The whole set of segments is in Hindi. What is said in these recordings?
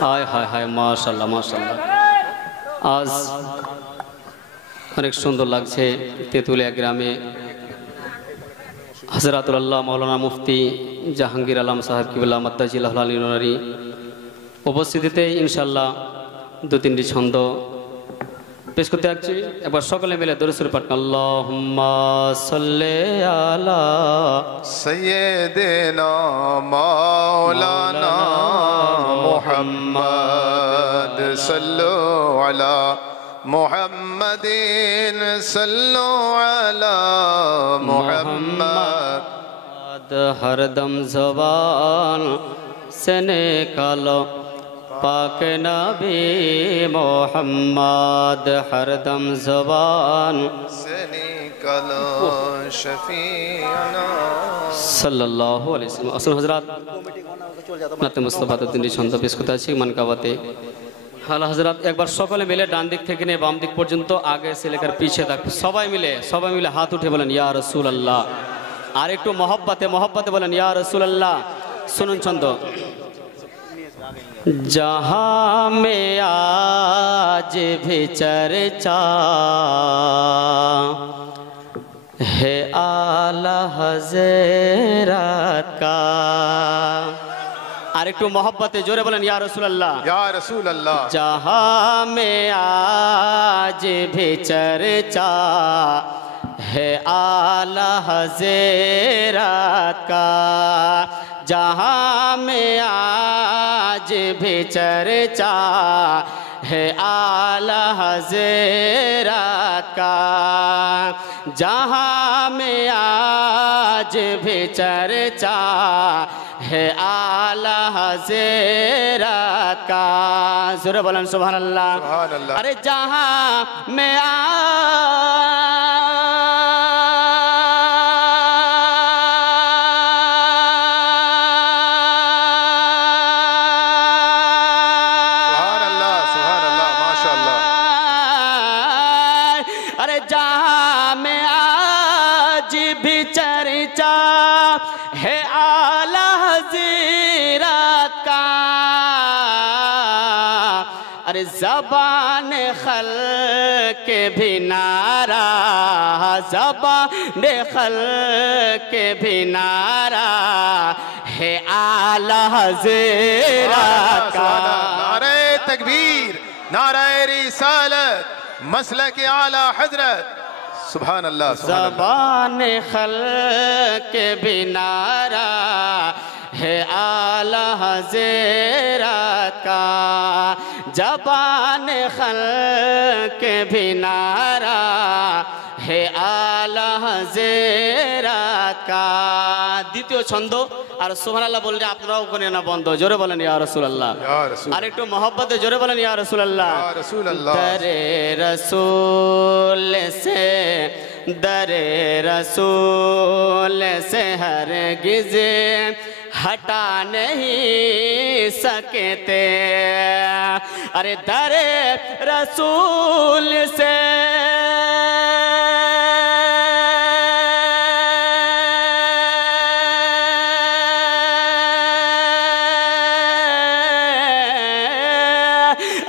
हाय हाय हाय माशाल्लाह माशाल्लाह आज अनेक सुंदर लागছে তেতুলিয়া গ্রামে হযরতুল্লাহ মাওলানা মুফতি জাহাঙ্গীর আলম সাহেব কিবলা মাদ্দাজিল্লাহুল আলী উপস্থিতিতে ইনশাআল্লাহ দু তিনটি ছন্দ পেশ করতে যাচ্ছি। একবার সকলে মিলে দরুদ শরীফ পাঠ আল্লাহুম্মা সাল্লি আলা সাইয়্যিদিনা মাওলানা মুহাম্মদ সাল্লু আলা মুহাম্মাদিন সাল্লু আলা মুহাম্মদ হরদম জবান से निकालो पाक नबी मोहम्मद हरदम ज़बान से निकालो शफीअना सल्लल्लाहु अलैहि वसल्लम। असल हजरात नाते मुस्तफा तीनটি ছন্দ পেশ করতে আছি মানকাবাতে। हाल हजरात एक बार सकले मिले डान दिक থেকে নিয়ে বাম দিক পর্যন্ত आगे से लेकर पीछे तक सबाई मिले हाथ उठे बोलें या रसूल अल्लाह और एक मोहब्बते बोलें या रसूल अल्लाह। सुनुन छंद जहाँ में आज भी चर्चा है आला हज़रत का और एक मोहब्बते जोरे बोलें या रसूल अल्लाह या रसूल अल्लाह। जहाँ में आज भी चर्चा है आला हज़रत का जहाँ में आज भी चर्चा है आला हज़रत का जहाँ में आज भी चर्चा है आला हज़रत का। ज़रूर बोलन सुभान अल्लाह। अरे जहाँ में ज़बान खल्क़ भी नारा ज़बान खल्क़ भी नारा है आला हज़रत का। नारे तकबीर नारे रिसालत मसलक आला हज़रत सुभान अल्लाह। ज़बान खल्क़ भी नारा है आला हज़रत का जबान खल्क़ भी नारा है आला हज़रत का। द्वितीय छंद और सुबहानाल्लाह बोल रहे आपनाराও कोने ना बंद जोरे बोलें या रसूल अल्लाह और एक मोहब्बत जोरे बोलें या रसूल अल्लाह। दरे रसूल से हरगिज़ हटा नहीं सकते। अरे दरे रसूल से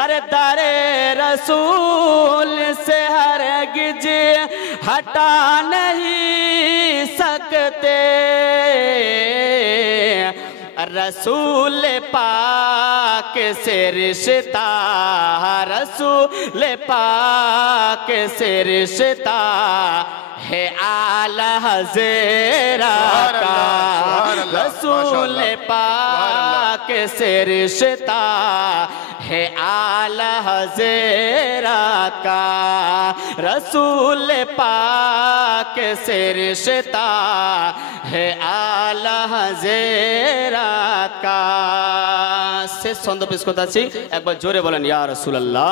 अरे दरे रसूल से हरगिज़ हटा नहीं सकते। रसूल पाक से रिश्ता रसूल पाक से रिश्ता है आला हज़रत का रसूल पाक से रिश्ता है आला हज़रत का रसूल पाक से रिश्ता है आला हज़रत का। से छंद पेश करते आছি একবার জোরে বলেন या रसूल अल्लाह।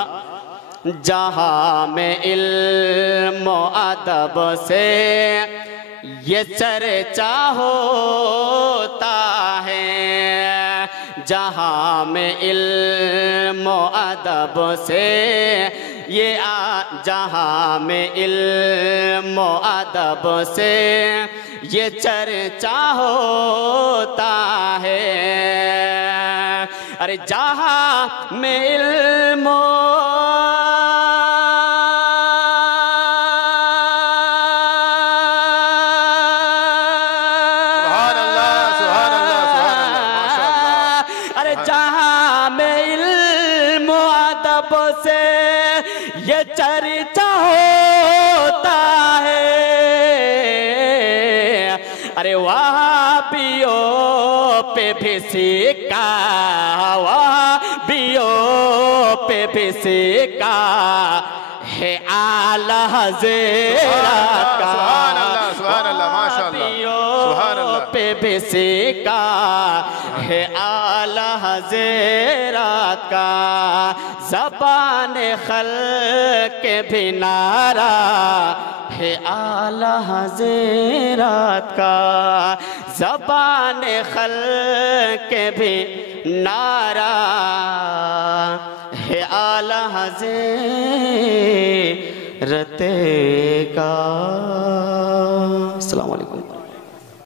जहाँ में इल्म अदब से ये चर्चा होता है जहाँ में इल्म अदब से ये जहाँ में इल्म अदब से ये चर्चा होता है अरे जहाँ में इल्म से ये चर्चा होता है, अरे वहाबियों पे भी सिक्का, वहाबियों पे भी सिक्का है आला हज़रत का, वहाबियों पे भी सिक्का है आला हज़रत का, ज़बान खल्क़ भी नारा है आला हज़रत का, ज़बान खल्क़ भी नारा है आला हज़रत का। अस्सलामु अलैकुम।